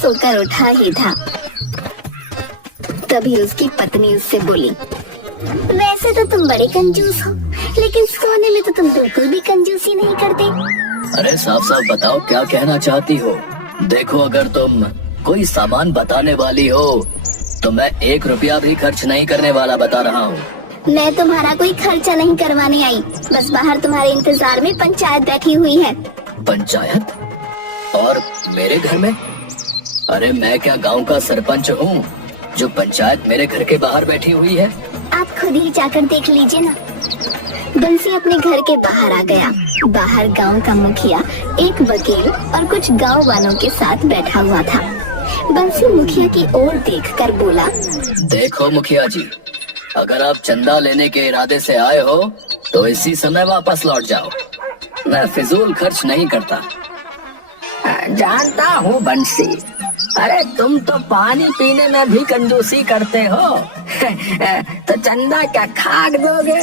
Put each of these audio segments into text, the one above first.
सोकर उठा ही था। तभी उसकी पत्नी उससे बोली, वैसे तो तुम बड़े कंजूस हो, लेकिन सोने में तो तुम बिल्कुल भी कंजूसी नहीं करते। अरे साफ साफ बताओ क्या कहना चाहती हो। देखो अगर तुम कोई सामान बताने वाली हो तो मैं 1 रुपया भी खर्च नहीं करने वाला बता रहा हूँ। मैं तुम्हारा कोई खर्चा नहीं करवाने आई, बस बाहर तुम्हारे इंतजार में पंचायत बैठी हुई है। पंचायत? और मेरे घर में? अरे मैं क्या गांव का सरपंच हूँ जो पंचायत मेरे घर के बाहर बैठी हुई है? आप खुद ही जाकर देख लीजिए ना। बंसी अपने घर के बाहर आ गया। बाहर गांव का मुखिया, एक वकील और कुछ गांव वालों के साथ बैठा हुआ था। बंसी मुखिया की ओर देखकर बोला, देखो मुखिया जी, अगर आप चंदा लेने के इरादे से आए हो तो इसी समय वापस लौट जाओ। मैं फिजूल खर्च नहीं करता। जानता हूँ बंसी, अरे तुम तो पानी पीने में भी कंजूसी करते हो। तो चंदा क्या खाक दोगे?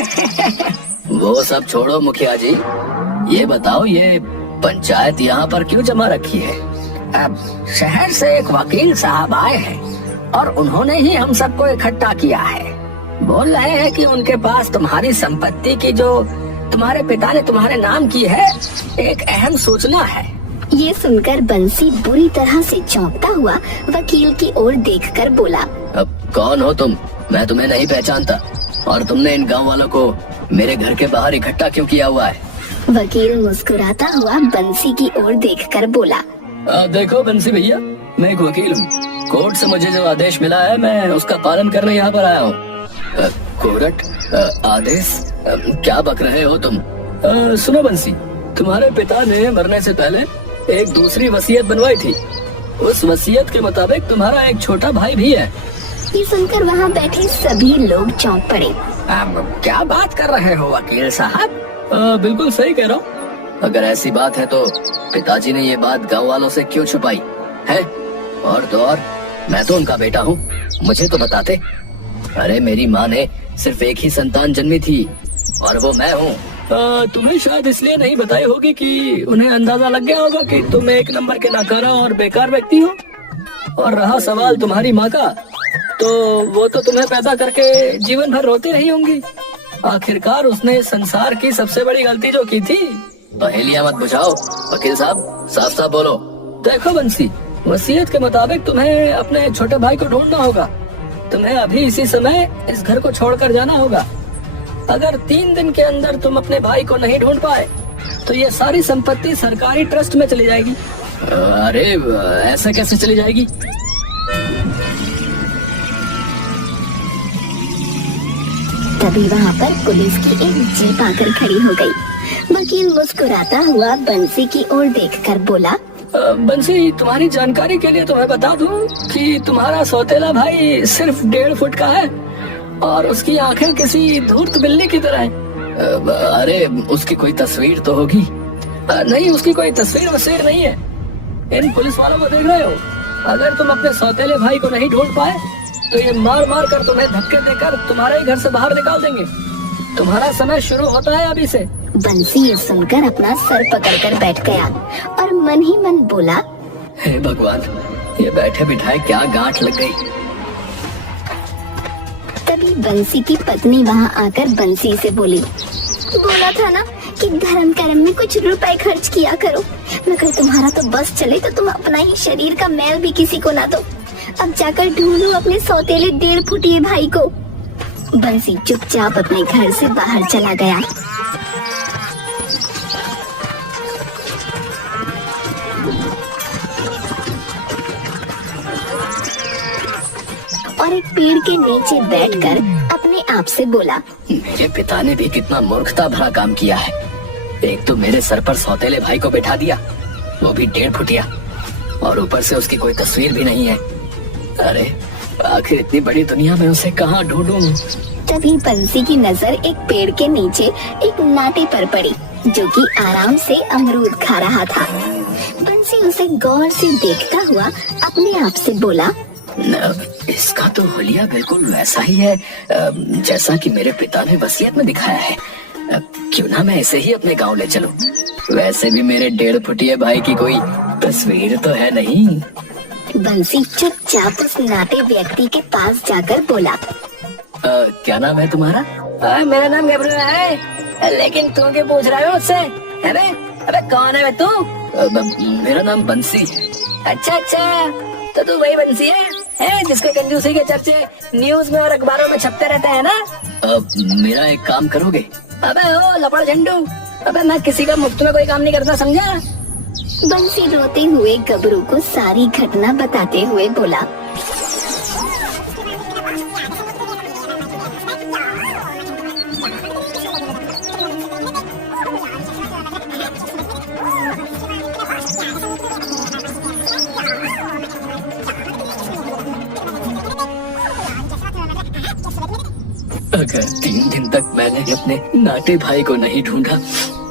वो सब छोड़ो मुखिया जी, ये बताओ ये पंचायत यहाँ पर क्यों जमा रखी है? अब शहर से एक वकील साहब आए हैं और उन्होंने ही हम सबको इकट्ठा किया है। बोल रहे हैं कि उनके पास तुम्हारी संपत्ति की, जो तुम्हारे पिता ने तुम्हारे नाम की है, एक अहम सूचना है। ये सुनकर बंसी बुरी तरह से चौंकता हुआ वकील की ओर देखकर बोला, अब कौन हो तुम? मैं तुम्हें नहीं पहचानता। और तुमने इन गांव वालों को मेरे घर के बाहर इकट्ठा क्यों किया हुआ है? वकील मुस्कुराता हुआ बंसी की ओर देखकर बोला, देखो बंसी भैया, मैं एक वकील हूँ। कोर्ट से मुझे जो आदेश मिला है मैं उसका पालन करने यहाँ पर आया हूँ। कोर्ट? आदेश? क्या बक रहे हो तुम? सुनो बंसी, तुम्हारे पिता ने मरने से पहले एक दूसरी वसीयत बनवाई थी। उस वसीयत के मुताबिक तुम्हारा एक छोटा भाई भी है। ये सुनकर वहाँ बैठे सभी लोग चौंक पड़े। अब क्या बात कर रहे हो वकील साहब? बिल्कुल सही कह रहा हूँ। अगर ऐसी बात है तो पिताजी ने ये बात गांव वालों से क्यों छुपाई है? और तो और मैं तो उनका बेटा हूँ, मुझे तो बताते। अरे मेरी माँ ने सिर्फ एक ही संतान जन्मी थी और वो मैं हूँ। तुम्हें शायद इसलिए नहीं बताई होगी कि उन्हें अंदाजा लग गया होगा कि तुम एक नंबर के नाकारा और बेकार व्यक्ति हो। और रहा सवाल तुम्हारी माँ का, तो वो तो तुम्हें पैदा करके जीवन भर रोती रही होंगी। आखिरकार उसने संसार की सबसे बड़ी गलती जो की थी। पहेलियां मत बुझाओ वकील साहब, साफ साफ बोलो। देखो बंसी, वसीयत के मुताबिक तुम्हें अपने छोटे भाई को ढूंढना होगा। तुम्हें अभी इसी समय इस घर को छोड़कर जाना होगा। अगर 3 दिन के अंदर तुम अपने भाई को नहीं ढूंढ पाए तो ये सारी संपत्ति सरकारी ट्रस्ट में चली जाएगी। अरे ऐसा कैसे चली जाएगी? तभी वहाँ पर पुलिस की एक जीप आकर खड़ी हो गई। वकील मुस्कुराता हुआ बंसी की ओर देखकर बोला, बंसी, तुम्हारी जानकारी के लिए तुम्हें बता दूं कि तुम्हारा सौतेला भाई सिर्फ 1.5 फुट का है और उसकी आंखें किसी धूर्त बिल्ली की तरह हैं। अरे उसकी कोई तस्वीर तो होगी? नहीं, उसकी कोई तस्वीर वसीर नहीं है। इन पुलिस वालों को देख रहे हो? अगर तुम अपने सौतेले भाई को नहीं ढूंढ पाए तो ये मार मार कर तुम्हें धक्के देकर तुम्हारे ही घर से बाहर निकाल देंगे। तुम्हारा समय शुरू होता है अभी से। बंसी ये सुनकर अपना सर पकड़कर बैठ गया और मन ही मन बोला, हे भगवान, ये बैठे बिठाए क्या गांठ लग गई। तभी बंसी की पत्नी वहाँ आकर बंसी से बोली, बोला था ना कि धर्म कर्म में कुछ रुपए खर्च किया करो, मगर तुम्हारा तो बस चले तो तुम अपना ही शरीर का मैल भी किसी को ना दो। अब जाकर ढूंढो अपने सौतेले 1.5 फुटिए भाई को। बंसी चुपचाप अपने घर से बाहर चला गया। और एक पेड़ के नीचे बैठकर अपने आप से बोला, मेरे पिता ने भी कितना मूर्खता भरा काम किया है। एक तो मेरे सर पर सौतेले भाई को बैठा दिया, वो भी 1.5 फुटिया, और ऊपर से उसकी कोई तस्वीर भी नहीं है। अरे आखिर इतनी बड़ी दुनिया में उसे कहाँ ढूंढूं? तभी बंसी की नजर एक पेड़ के नीचे एक नाटे पर पड़ी जो कि आराम से अमरूद खा रहा था। बंसी उसे गौर से देखता हुआ अपने आप से बोला, इसका तो हुलिया बिल्कुल वैसा ही है जैसा कि मेरे पिता ने वसीयत में दिखाया है। क्यों ना मैं इसे ही अपने गांव ले चलूं। वैसे भी मेरे 1.5 फुटिए भाई की कोई तस्वीर तो है नहीं। बंसी चुपचाप उस नाटे व्यक्ति के पास जाकर बोला। क्या नाम है तुम्हारा? मेरा नाम गबरू है, लेकिन तू क्यों पूछ रहा है मुझसे? अबे अबे कौन है बे तू? मेरा नाम बंसी। अच्छा, तो तू वही बंसी है जिसके कंजूसी के चर्चे न्यूज में और अखबारों में छपते रहते हैं ना? मेरा एक काम करोगे? अबे ओ लपड़ झंडू, अबे मैं किसी का मुफ्त में कोई काम नहीं करता, समझा? बंसी रोते हुए गबरू को सारी घटना बताते हुए बोला। अगर 3 दिन तक मैंने अपने नाटे भाई को नहीं ढूंढा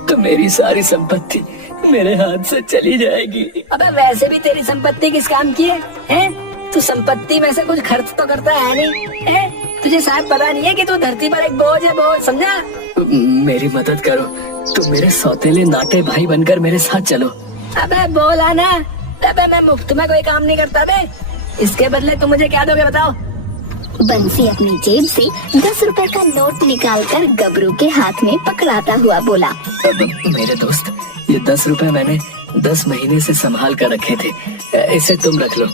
तो मेरी सारी संपत्ति मेरे हाथ से चली जाएगी। अबे वैसे भी तेरी संपत्ति किस काम की है? तू संपत्ति में से कुछ खर्च तो करता है नहीं है? तुझे शायद पता नहीं है कि तू धरती पर एक बोझ है, बोझ, समझा? मेरी मदद करो, तुम मेरे सौतेले नाटे भाई बनकर मेरे साथ चलो। अबे बोला ना, अबे मैं मुफ्त में कोई काम नहीं करता बे। इसके बदले तुम मुझे क्या दोगे बताओ? बंसी अपनी जेब से 10 रुपए का नोट निकालकर गबरू के हाथ में पकड़ाता हुआ बोला। मेरे दोस्त, ये 10 रुपए मैंने 10 महीने से संभाल कर रखे थे, इसे तुम रख लो।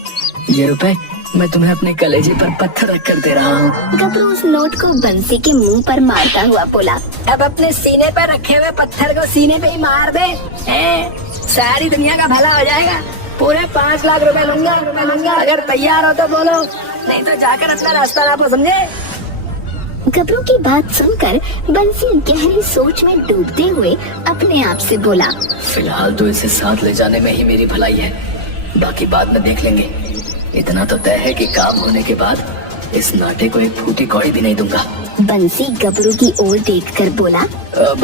ये रुपए मैं तुम्हें अपने कलेजे पर पत्थर रख कर दे रहा हूँ। गबरू उस नोट को बंसी के मुंह पर मारता हुआ बोला। अब अपने सीने पर रखे हुए पत्थर को सीने पे ही मार दे, सारी दुनिया का भला हो जाएगा। पूरे 5 लाख रुपए लूंगा। अगर तैयार हो तो बोलो, नहीं तो जाकर अपना रास्ता नापो, समझे? गबरू की बात सुनकर बंसी गहरी सोच में डूबते हुए अपने आप से बोला। फिलहाल तो इसे साथ ले जाने में ही मेरी भलाई है, बाकी बाद में देख लेंगे। इतना तो तय है कि काम होने के बाद इस नाटे को एक फूटी कौड़ी भी नहीं दूंगा। बंसी गबरू की ओर देखकर बोला।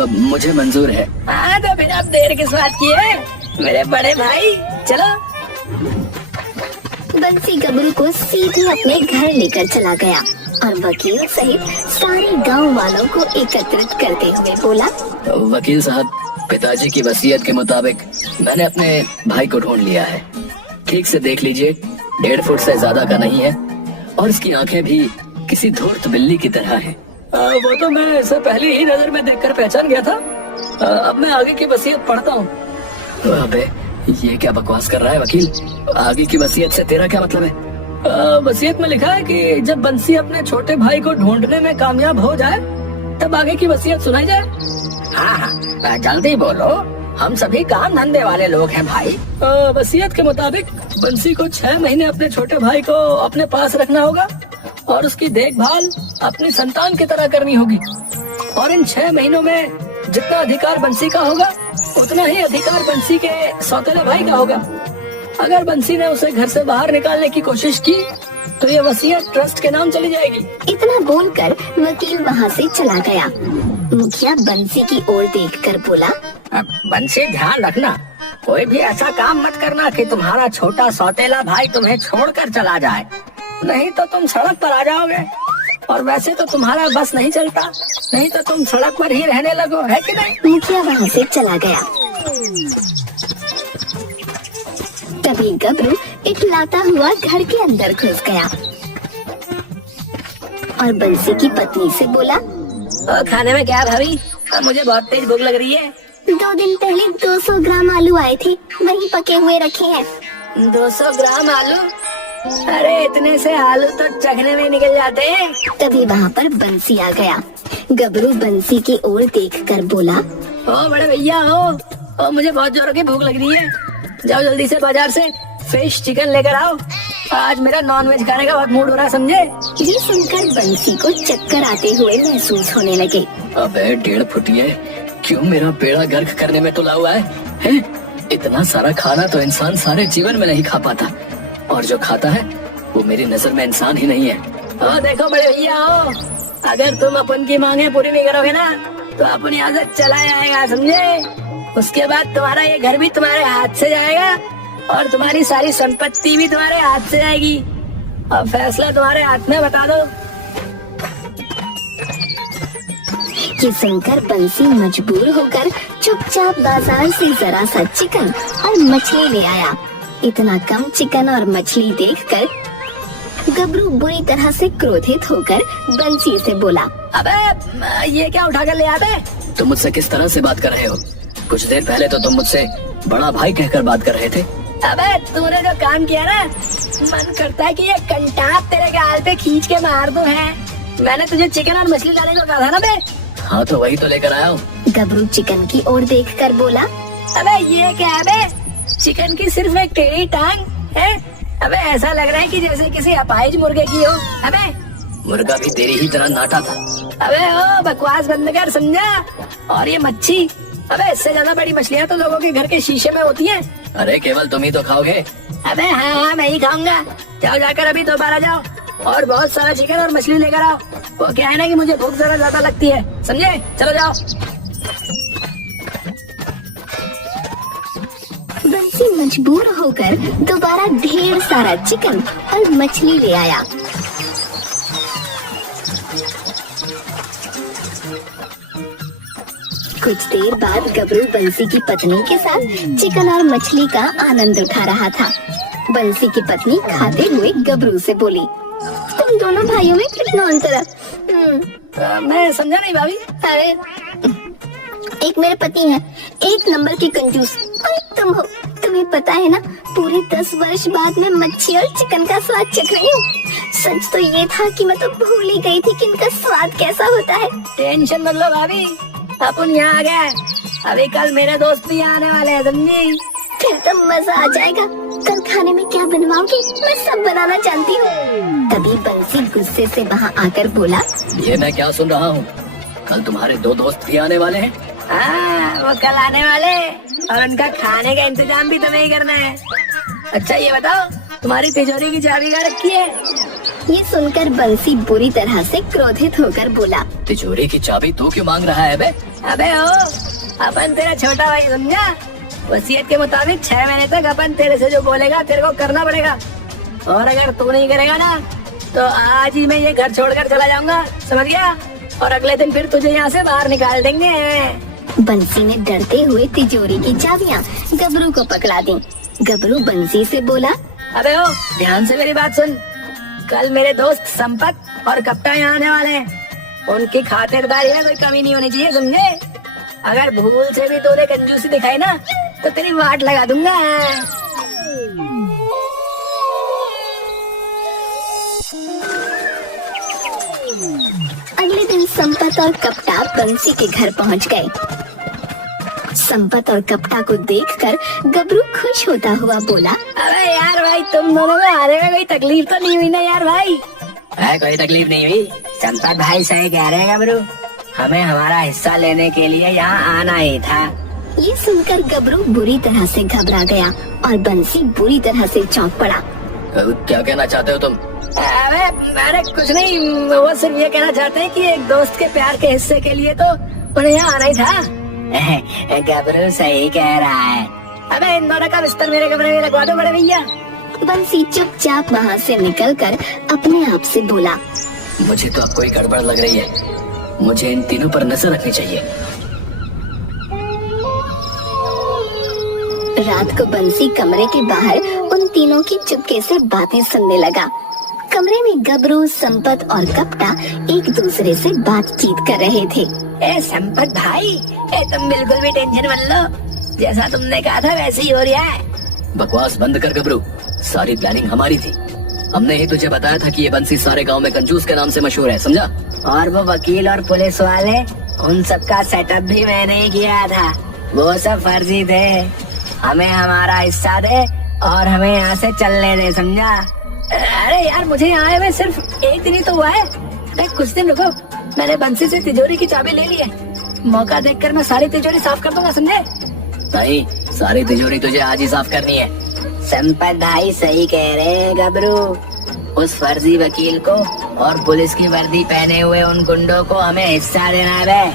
मुझे मंजूर है। हाँ तो फिर आप देर किस बात की है मेरे बड़े भाई, चलो। बंसी गबरू को सीधे अपने घर लेकर चला गया और वकील सहित सारे गांव वालों को एकत्रित करते हुए बोला। वकील साहब, पिताजी की वसीयत के मुताबिक मैंने अपने भाई को ढूंढ लिया है। ठीक से देख लीजिए, 1.5 फुट से ज्यादा का नहीं है और इसकी आंखें भी किसी धूर्त बिल्ली की तरह हैं। वो तो मैं इसे पहली ही नजर में देखकर पहचान गया था। अब मैं आगे की वसीयत पढ़ता हूँ। अबे ये क्या बकवास कर रहा है वकील? आगे की वसीयत से तेरा क्या मतलब है? वसीयत में लिखा है कि जब बंसी अपने छोटे भाई को ढूंढने में कामयाब हो जाए तब आगे की वसीयत सुनाई जाए। हाँ, जल्दी बोलो, हम सभी काम धंधे वाले लोग हैं भाई। वसीयत के मुताबिक बंसी को 6 महीने अपने छोटे भाई को अपने पास रखना होगा और उसकी देखभाल अपनी संतान की तरह करनी होगी। और इन 6 महीनों में जितना अधिकार बंसी का होगा उतना ही अधिकार बंसी के सौतेले भाई का होगा। अगर बंसी ने उसे घर से बाहर निकालने की कोशिश की तो ये वसीयत ट्रस्ट के नाम चली जाएगी। इतना बोलकर वकील वहाँ से चला गया। मुखिया बंसी की ओर देखकर बोला। बंसी, ध्यान रखना, कोई भी ऐसा काम मत करना कि तुम्हारा छोटा सौतेला भाई तुम्हें छोड़कर चला जाए, नहीं तो तुम सड़क पर आ जाओगे। और वैसे तो तुम्हारा बस नहीं चलता, नहीं तो तुम सड़क पर ही रहने लगो, है कि नहीं? मुखिया वहाँ से चला गया। तभी गबरू इकलाता हुआ घर के अंदर घुस गया और बंसी की पत्नी से बोला। खाने में क्या भाभी? मुझे बहुत तेज भूख लग रही है। 2 दिन पहले 200 ग्राम आलू आए थे, वही पके हुए रखे हैं। 200 ग्राम आलू? अरे इतने से आलू तो चखने में निकल जाते हैं। तभी वहाँ पर बंसी आ गया। गबरू बंसी की ओर देखकर बोला। ओ बड़े भैया हो, मुझे बहुत जोरों की भूख लग रही है। जाओ जल्दी से बाजार से फिश चिकन लेकर आओ, आज मेरा नॉनवेज खाने का बहुत मूड हो रहा है, समझे? ये सुनकर बंसी को चक्कर आते हुए महसूस होने लगे। अबे 1.5 फुटिए, क्यों मेरा बेड़ा गर्क करने में तुला हुआ है? हैं? इतना सारा खाना तो इंसान सारे जीवन में नहीं खा पाता, और जो खाता है वो मेरी नजर में इंसान ही नहीं है। देखो बड़े भैया हो, अगर तुम अपन की मांगे पूरी नहीं करोगे ना तो अपन यहाँ से चला जाएगा, समझे? उसके बाद तुम्हारा ये घर भी तुम्हारे हाथ से जाएगा और तुम्हारी सारी संपत्ति भी तुम्हारे हाथ से जाएगी। अब फैसला तुम्हारे हाथ में, बता दो। ये सुनकर बंसी मजबूर होकर चुपचाप बाजार से जरा सा चिकन और मछली ले आया इतना कम चिकन और मछली देखकर गबरू बुरी तरह से क्रोधित होकर बंसी से बोला, अबे ये क्या उठा कर ले आते? तुम मुझसे किस तरह से बात कर रहे हो? कुछ देर पहले तो तुम मुझसे बड़ा भाई कहकर बात कर रहे थे। अबे तूने जो काम किया ना, मन करता है कि ये कंटाप तेरे गाल पे खींच के मार दूं है। मैंने तुझे चिकन और मछली लाने को कहा था ना बे? हाँ तो वही तो लेकर आया हूँ। गबरू चिकन की ओर देखकर बोला, अबे ये क्या है बे? चिकन की सिर्फ एक टेढ़ी टांग है। अबे ऐसा लग रहा है कि जैसे किसी अपाहिज मुर्गे की हो। अबे मुर्गा भी तेरी ही तरह नाटा था। अबे ओ बकवास बंद कर, समझा? और ये मच्छी, अबे इससे ज्यादा बड़ी मछलियाँ तो लोगों के घर के शीशे में होती हैं। अरे केवल तुम ही तो खाओगे। अबे हाँ मैं ही खाऊंगा। जाओ जाकर अभी दोबारा जाओ और बहुत सारा चिकन और मछली लेकर आओ। वो क्या है ना कि मुझे भूख जरा ज्यादा लगती है, समझे? चलो जाओ। बंसी मजबूर होकर दोबारा ढेर सारा चिकन और मछली ले आया। कुछ देर बाद गबरू बंसी की पत्नी के साथ चिकन और मछली का आनंद उठा रहा था। बंसी की पत्नी खाते हुए गबरू से बोली, तुम दोनों भाइयों में कितना अंतर है? मैं समझा नहीं भाभी। अरे एक मेरे पति है, एक नंबर की कंजूस, और तुम हो। तुम्हें पता है ना, पूरे 10 वर्ष बाद मैं मच्छी और चिकन का स्वाद चख रही हूँ। सच तो ये था कि मैं तो भूल ही गई थी कि इनका स्वाद कैसा होता है। टेंशन मत लो भाभी, अपन यहाँ आ गए। अभी कल मेरे दोस्त भी आने वाले हैं, समझी? फिर तो मजा आ जाएगा। कल खाने में क्या बनवाओगे? मैं सब बनाना जानती हूँ। तभी बंसी गुस्से से वहाँ आकर बोला, ये मैं क्या सुन रहा हूँ? कल तुम्हारे 2 दोस्त भी आने वाले हैं? हाँ वो कल आने वाले, और उनका खाने का इंतजाम भी तुम्हें ही करना है। अच्छा ये बताओ, तुम्हारी तिजोरी की चाबी कहाँ रखी है? ये सुनकर बंसी बुरी तरह से क्रोधित होकर बोला, तिजोरी की चाबी तू क्यों मांग रहा है बे? अबे ओ, अपन तेरा छोटा भाई, समझा? वसीयत के मुताबिक 6 महीने तक अपन तेरे से जो बोलेगा तेरे को करना पड़ेगा। और अगर तू नहीं करेगा ना तो आज ही मैं ये घर छोड़कर चला जाऊंगा, समझ गया? और अगले दिन फिर तुझे यहाँ से बाहर निकाल देंगे। बंसी ने डरते हुए तिजोरी की चाबियाँ गबरू को पकड़ा दी। गबरू बंसी से बोला, अबे ओ ध्यान से मेरी बात सुन। कल मेरे दोस्त संपत और कप्ता यहाँ आने वाले हैं। उनकी खातिरदारी में कोई कमी नहीं होनी चाहिए, समझे? अगर भूल से भी तूने कंजूसी दिखाई ना तो तेरी वाट लगा दूंगा। अगले दिन संपत और कप्ता बंसी के घर पहुंच गए। संपत और कप्ता को देखकर गबरू खुश होता हुआ बोला, अबे यार भाई, तुम दोनों में आने में कोई तकलीफ तो नहीं हुई ना यार भाई? है कोई तकलीफ नहीं हुई। संपत भाई सही कह रहे हैं गबरू, हमें हमारा हिस्सा लेने के लिए यहाँ आना ही था। ये सुनकर गबरू बुरी तरह से घबरा गया और बंसी बुरी तरह से चौंक पड़ा। क्या कहना चाहते हो तुम? अबे मैंने कुछ नहीं, वो सिर्फ ये कहना चाहते हैं कि एक दोस्त के प्यार के हिस्से के लिए तो उन्हें यहाँ आना ही था। गबरू सही कह रहा है। अबे इन दोनों का बिस्तर मेरे कमरे में लगवा दो बड़े भैया। बंसी चुपचाप वहाँ से निकलकर अपने आप से बोला, मुझे तो अब कोई गड़बड़ लग रही है। मुझे इन तीनों पर नजर रखनी चाहिए। रात को बंसी कमरे के बाहर उन तीनों की चुपके से बातें सुनने लगा। कमरे में गबरू, संपत और कप्ता एक दूसरे से बातचीत कर रहे थे। ए संपत भाई, तुम बिल्कुल भी टेंशन मत लो, जैसा तुमने कहा था वैसे ही हो रहा है। बकवास बंद कर गबरू, सारी प्लानिंग हमारी थी। हमने ही तुझे बताया था कि ये बंसी सारे गांव में कंजूस के नाम से मशहूर है, समझा? और वो वकील और पुलिस वाले, उन सब का सेटअप भी मैंने ही किया था। वो सब फर्जी थे। हमें हमारा हिस्सा दे और हमें यहाँ से चलने दे, समझा? अरे यार, मुझे यहाँ आए हुए सिर्फ एक दिन ही तो हुआ है। कुछ दिन रुको, मैंने बंसी से तिजोरी की चाबी ले ली है। मौका देखकर मैं सारी तिजोरी साफ कर दूंगा, समझे? नहीं, सारी तिजोरी तुझे आज ही साफ करनी है। संपत भाई सही कह रहे हैं गबरू, उस फर्जी वकील को और पुलिस की वर्दी पहने हुए उन गुंडों को हमें हिस्सा देना है।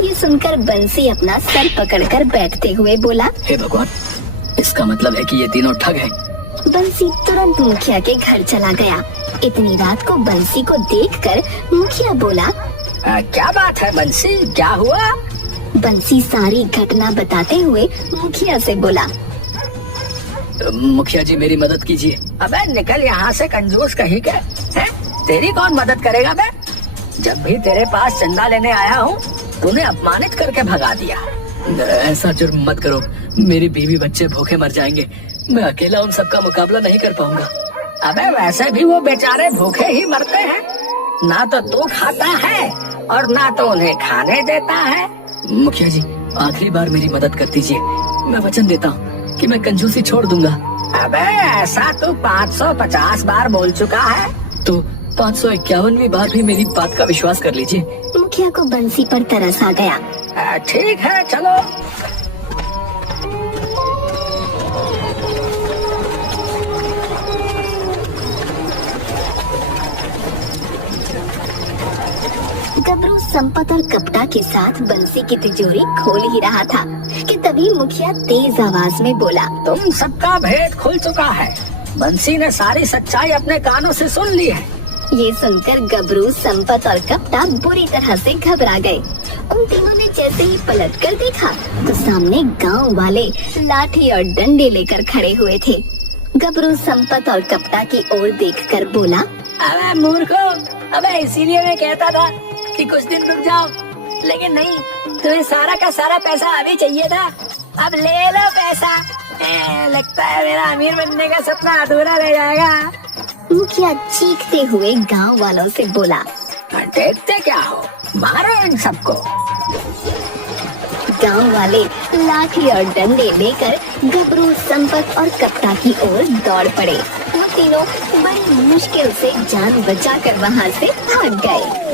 ये सुनकर बंसी अपना सर पकड़कर बैठते हुए बोला, हे भगवान, इसका मतलब है कि ये तीनों ठग हैं। बंसी तुरंत मुखिया के घर चला गया। इतनी रात को बंसी को देखकर मुखिया बोला, क्या बात है बंसी, क्या हुआ? बंसी सारी घटना बताते हुए मुखिया से बोला, मुखिया जी मेरी मदद कीजिए। अबे निकल यहाँ से कंजूस कहीं के। हैं? तेरी कौन मदद करेगा बे? जब भी तेरे पास चंदा लेने आया हूँ तूने अपमानित करके भगा दिया। ऐसा जुर्म मत करो, मेरी बीवी बच्चे भूखे मर जाएंगे, मैं अकेला उन सबका मुकाबला नहीं कर पाऊंगा। अबे वैसे भी वो बेचारे भूखे ही मरते हैं, ना तो तू खाता है और ना तो उन्हें खाने देता है। मुखिया जी आखिरी बार मेरी मदद कर दीजिए, मैं वचन देता हूँ कि मैं कंजूसी छोड़ दूंगा। अबे ऐसा तू 550 बार बोल चुका है। तो 551वीं बार भी मेरी बात का विश्वास कर लीजिए। मुखिया को बंसी पर तरस आ गया। ठीक है चलो। गबरू संपत और कपटा के साथ बंसी की तिजोरी खोल ही रहा था कि तभी मुखिया तेज आवाज में बोला, तुम सबका भेद खुल चुका है। बंसी ने सारी सच्चाई अपने कानों से सुन ली है। ये सुनकर गबरू संपत और कपटा बुरी तरह से घबरा गए। उन तीनों ने जैसे ही पलट कर देखा तो सामने गांव वाले लाठी और डंडे लेकर खड़े हुए थे। गबरू संपत और कपटा की ओर देखकर बोला, अबे मूर्खो, अबे इसीलिए मैं कहता था कि कुछ दिन रुक जाओ, लेकिन नहीं, तुम्हें सारा का सारा पैसा अभी चाहिए था। अब ले लो पैसा। लगता है मेरा अमीर बनने का सपना अधूरा रह जाएगा। मुखिया चीखते हुए गांव वालों से बोला, देखते क्या हो, मारो इन सबको। गांव वाले लाठी और डंडे लेकर गबरू संपत और कपटा की ओर दौड़ पड़े। वो तीनों बड़ी मुश्किल से जान बचाकर वहां से भाग गए।